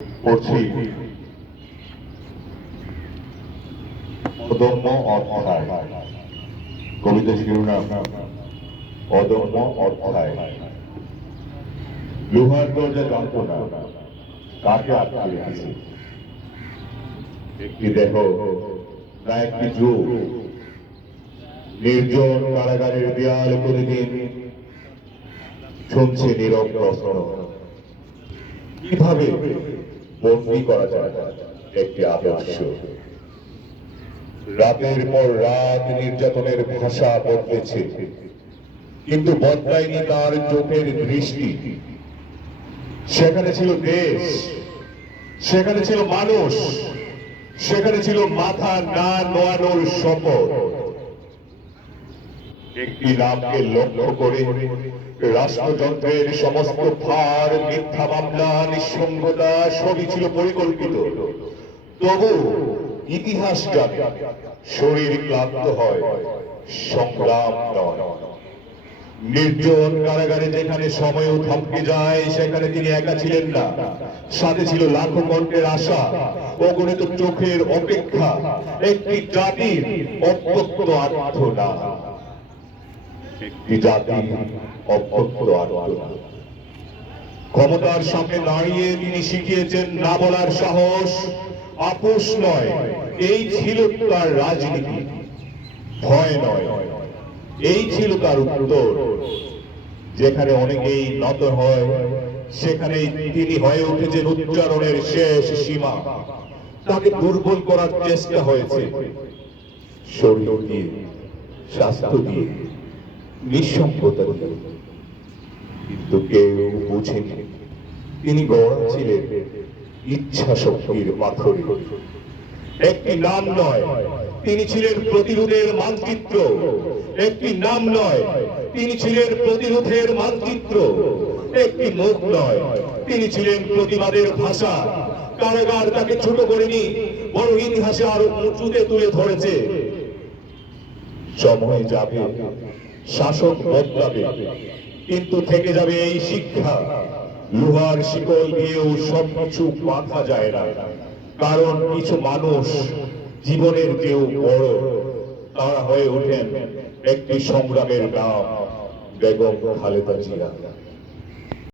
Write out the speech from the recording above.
পড়ছি অদম্য অধ্যায়। কবিতা শিরোনাম অদম্য অধ্যায়। লোহার দরজা জানতো না কাকে আটকে রেখেছে। একটি দেহ না একটি যুগ, নির্জন কারাগারের দেয়াল প্রতিদিন শুনছে নীরব প্রশ্ন, কিভাবে বন্দী করা যায় একটি আদর্শ। রাতের পর রাত নির্যাতনের ভাষা বদলেছে, কিন্তু বদলায়নি তার চোখের দৃষ্টি। সেখানে ছিল দেশ, সেখানে ছিল মানুষ, সেখানে ছিল মাথা না নোয়ানোর শপথ। একটি নামকে লক্ষ্য করে রাষ্ট্রযন্ত্রের সমস্ত ভার, মিথ্যা মামলা, নিঃসঙ্গতা সবই ছিল পরিকল্পিত। তবু ইতিহাস জানে শরীর ক্লান্ত হয়, সংগ্রাম নয়। নির্জন কারাগারে যেখানে সময়ও থমকে যায়, সেখানে তিনি একা ছিলেন না, সাথে ছিল লাখো কণ্ঠের আশা, অগণিত চোখের অপেক্ষা, একটি জাতির অব্যক্ত আরাধনা। একটি জাতি অব্যক্ত আরাধনা। ক্ষমতার সামনে দাঁড়িয়ে তিনি শিখিয়েছেন না বলার সাহস, আপোষ নয়, এই ছিল তার রাজনীতি। ভয় নয়, এই ছিল তার উত্তর। যেখানে অনেকেই নত হয়, সেখানেই তিনি হয়ে উঠেছেন উচ্চারণের শেষ সীমা। তাকে দুর্বল করার চেষ্টা হয়েছে, শরীর দিয়ে, স্বাস্থ্য দিয়ে, নিঃসঙ্গতা দিয়ে, কিন্তু কেউ বুঝেনি তিনি গড়া ছিলেন ইচ্ছা শক্তির পাথরে। একটি নাম নয়, তিনি ছিলেন প্রতিরোধের মানচিত্র। একটি নাম নয়, তিনি ছিলেন প্রতিরোধের মানচিত্র। একটি মুখ নয়, তিনি ছিলেন প্রতিবাদের ভাষা। কারাগার তাকে ছোট করেনি, বড় ইতিহাসে আরো উঁচুতে তুলে ধরেছে। সময় যাবে, শাসক বদলাবে, কিন্তু থেকে যাবে এই শিক্ষা, লোহার শিকল দিয়েও সবকিছু বাঁধা যায় না। কারণ কিছু মানুষ জীবনের কেউ বড়, তারা হয়ে ওঠেন একটি সংগ্রামের নাম, বেগম খালেদা জিয়া।